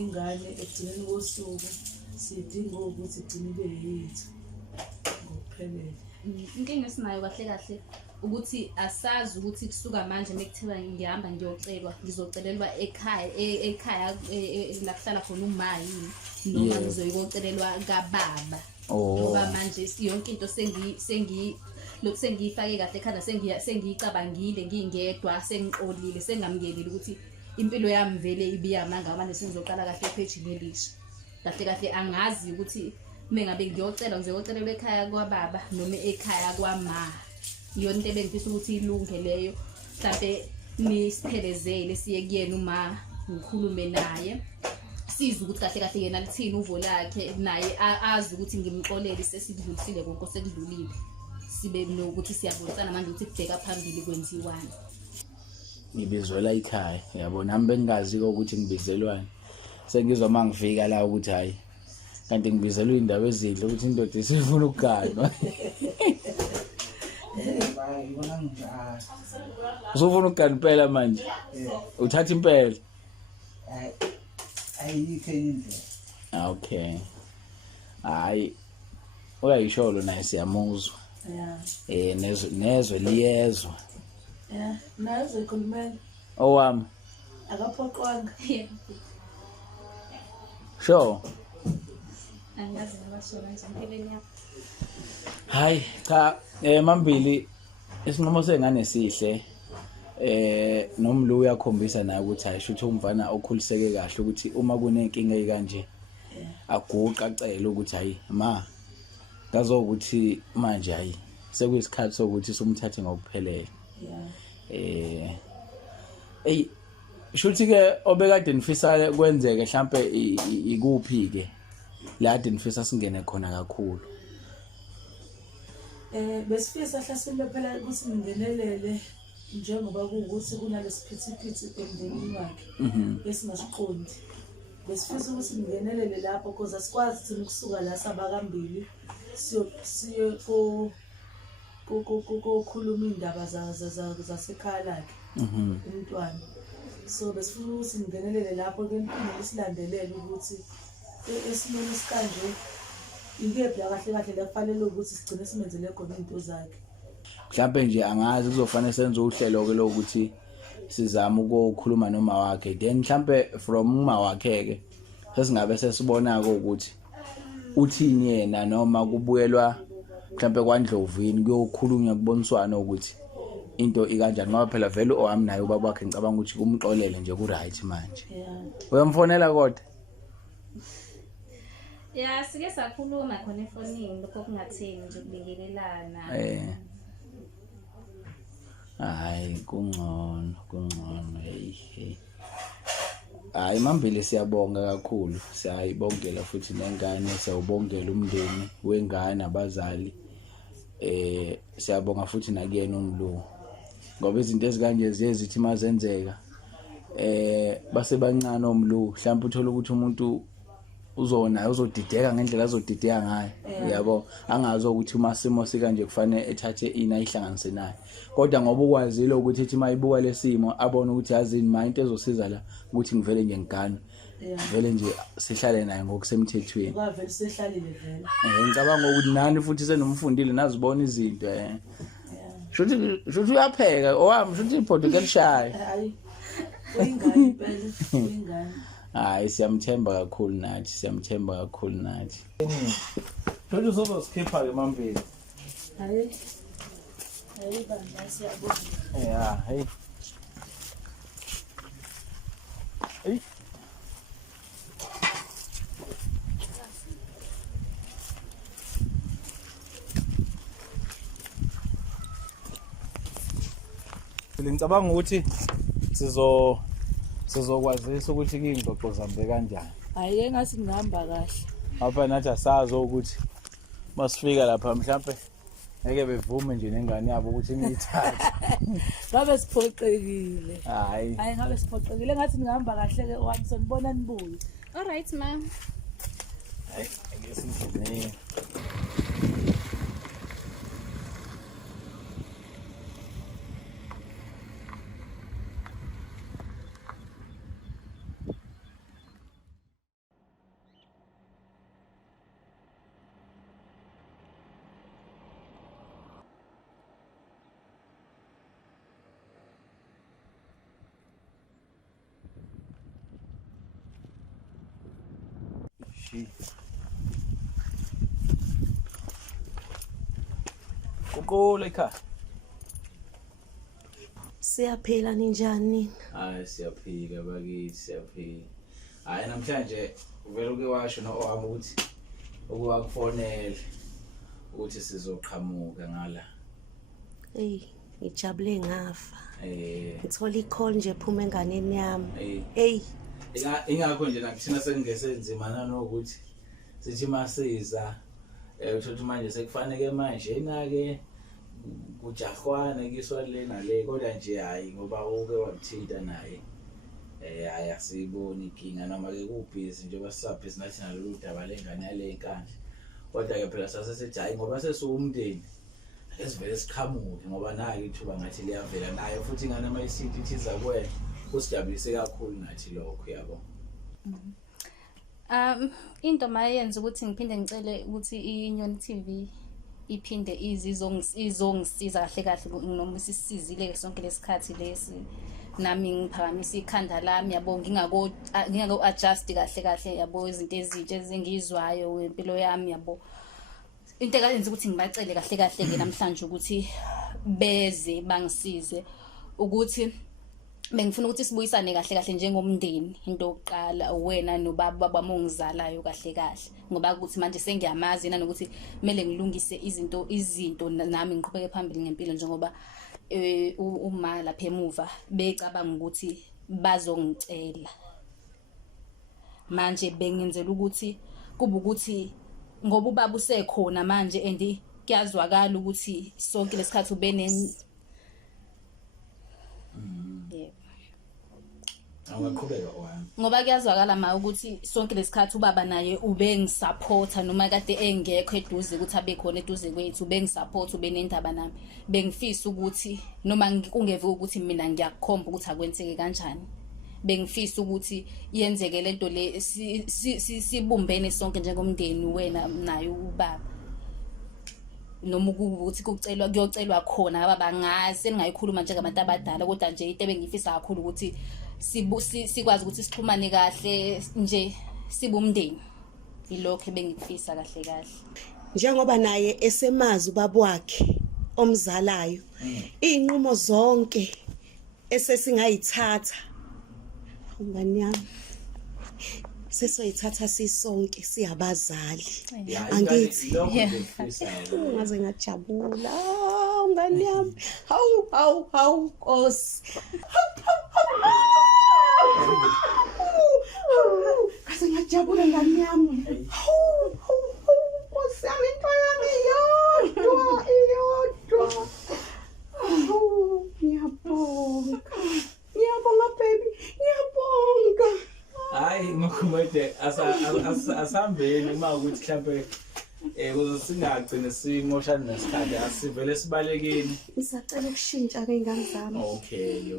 ingane ekugcineni kosuku sidinga ukuthi igcine ibe yethu ngokuphelele. Inkinga esinayo kahle kahle ukuthi asazi ukuthi kusuka manje mekuthiwa ngihamba ngiyocelwa ngizocelelwa ekhaya la kuhlala khona uma yini noma ngizoyicelelwa kababa. Ngoba manje yonke into lokhu sengiyifake kahle ekhanda sengiyicabangile ngingedwa sengixolile sengamkelile ukuthi impilo yami vele ibiyamanga manje sengizoqala kahle ephejini elisha. Kahle kahle angazi ukuthi mengabe ngizocelelwa ekhaya kwababa noma ekhaya kwama. Iyona into ebengifisa ukuthi ilunge leyo. Mhlambe nisiphelezele siye kuyena uma ngikhulume naye. Siza ukuthi kahle kahle yena lithini uvo lakhe naye azi ukuthi ngimxolele sesidlulisile konke osekudlulile. Sibe nokuthi siyabonisana manje ukuthi kubheka phambili kwenziwani. Ngibizwela ekhaya yabo nami bengazi ukuthi ngibizelwani. Sengizwa mangifika la ukuthi hayi kanti ngibizelwe indaba ezidle ukuthi indoda isifuna ukuganwa. Usufuna ukugana impela manje? Uthatha impela? Ayikho indlela. Okay. Hayi. Uyayisholo naye siyamuzwa. Yeah. Nezwe liyezwa. Yeah, nazo ikhulumela. Owami. Akaphoqwanga. Sure. Angazi ngabashola nje empilweni yakho. Hayi cha mambili isinqumo sengane sihle nomlu uyakhombisa naye ukuthi hayi shothi umfana okhuliseke kahle ukuthi uma kunenkinga ekanje aguqa acela ukuthi hayi ma ngazokuthi manje hayi sekuyisikhathi sokuthi somthathe ngokuphelele. Shothi ke obekade nifisa kwenzeke mhlambe ikuphi ke la ade nifisa singene khona kakhulu. Besifisa hlasimbe phela ukuthi ngingenelele njengoba kuwukuthi kunalesiphithiphithi emndenini wakhe esingasiqondi. Besifisa ukuthi ngingenelele lapho because asikwazi thina ukusuka la sabakambili siye kokhuluma indaba zasekhaya lakhe umntwana. So besifuna ukuthi ngingenelele lapho ke impilo isilandelele ukuthi esimweni sikanje ikephi la kahle kahle la kufanele ukuthi sigcine simenzele khona into zakhe. Mhlawumbe nje angazi kuzofanele senze uhlelo ke lokuthi sizama ukukhuluma noma wakhe then mhlawumbe from uma wakhe ke sesingabe sesibonako ukuthi uthini yena noma kubuyelwa mhlawumbe kwaNdlovini kuyokhulunywa kuboniswana ukuthi into ikanjani ngoba phela vele owami naye ubaba wakhe ngicabanga ukuthi kumxolele nje ku right manje. Uyamfonela kodwa? Ya sike sakhuluma khona efonini lokho kungatheni nje ukubingelelana. Hayi kungcono hey. Hayi mambili siyabonga kakhulu. Siyayibongela futhi nengane siyawubongela umndeni wengane abazali. Siyabonga futhi nakuyena umlu. Ngoba izinto ezikanje zithi mazenzeka base bancane omlu mhlawumbe uthola ukuthi umuntu uzodideka ngendlela azodideka ngayo yabo angazi ukuthi uma simo sikanje kufanele ethathe ini ayihlanganise naye kodwa ngoba ukwazile ukuthi ethi mayibuka lesimo abone ukuthi yazini ma into ezosiza la ukuthi ngivele nje ngigane vele nje sihlale naye ngokusemthethweni ngoba vele sehlalile vele ngicabanga ukuthi nani futhi senomfundile nazibona izinto shothi uyapheka owami shothi iphodo kelishaya hayi uyingane impela uyingane. Hayi siyamthemba kakhulu nathi Shothi uzozikhipha ke mambili. Hayi bandla siyabonga. Hey. Ngicabanga ukuthi sizokwazisa ukuthi ingxoxo zambe kanjani. Hayi engathi ngihamba kahle. Apha nathi asazi ukuthi masifika lapha mhlawumbe ngeke bevume nje nengane yabo ukuthi ngiyithathe. Ngabe siphoqekile. Hayi Ngabe siphoqekile ngathi ngihamba kahle ke Watson bona nibuye. All right ma. Hayi ngesindlini. Kuqola ekhaya. Siyaphila ninjani? Hayi siyaphika bakithi siyaphila. Hayi namhlanje uvela uke washo nowami ukuthi ukuwakufonela ukuthi sizoqhamuka ngala. Hey, ngijabule ngafa. Ngithola i-call nje phuma enganeni yami. Hey. Ingakho nje nakuthina sengesenzima nanokuthi sithi masiza uthothi manje sekufanele manje enake kujahwana kiswa le nale kodwa nje hayi ngoba uke wamthinta naye hayi asiboni inkinga noma ke kubhizi njengoba sisabhizi nathi nalolu daba lengane yale nkandla kodwa ke phela sasesethi hayi ngoba sesiwumndeni esivele siqhamuke ngoba nayo ithuba ngathi liyavela nayo futhi ingane amayisithi ithiza kwena kusijabulise kakhulu nathi lokho yabo. Into mayenza ukuthi ngiphinde ngicele ukuthi iNyoni TV iphinde izongisiza kahle kahle noma sisizile sonke lesikhathi lesi nami ngiphakamisa ikhanda lami yabo ngingako adjust kahle kahle yabo izinto ezintsha ezingizwayo ngempilo yami yabo. Into eyenza ukuthi ngibacele kahle kahle ke namhlanje ukuthi beze bangisize ukuthi bengifuna ukuthi sibuyisane kahle kahle njengomndeni into yokuqala wena nobaba bami ongizalayo kahle kahle ngoba ukuthi manje sengiyamazi nanokuthi kumele ngilungise izinto nami ngiqhubeke phambili ngempilo njengoba uma lapha emuva becabanga ukuthi bazongicela manje bengenzela ukuthi kuba ukuthi ngoba ubaba usekhona manje and kuyazwakala ukuthi sonke lesikhathi ubene Awaqhubeka wami ngoba kuyazwakala ma ukuthi sonke lesikhathi ubaba naye ube ngisupporta noma kade engekho eduze ukuthi abe khona eduze kwethu ube ngisupport ube nendaba nami bengifisa ukuthi noma kungeve ukuthi mina ngiyakukhomba ukuthi akwenzeke kanjani bengifisa ukuthi yenzeke lento le sibumbene sonke njengomndeni wena naye ubaba noma ukuthi kuyocelwa khona ababa ngazi seningayikhuluma njengabantu abadala kodwa nje into ebengifisa kakhulu ukuthi sikwazi ukuthi sixhumane kahle nje sibumndeni ilokho ebengifisa kahle kahle Njengoba naye esemazi ubaba wakhe omzalayo izinqumo zonke esesingayithatha ngani yami sesoyithatha sisonke siyabazali angithi ngaze ngajabula ngani yami hawu Nkosi ngaze ngajabula ngani yami Nkosi yami into yami iyodwa ngiyabonga baby ngiyabonga. Hayi ngokumede asambeni uma ukuthi mhlambe ukuze singagcine simoshana nesikhathi asivele sibalekeni Ngisacela ukushintsha ke ingane zami. Okay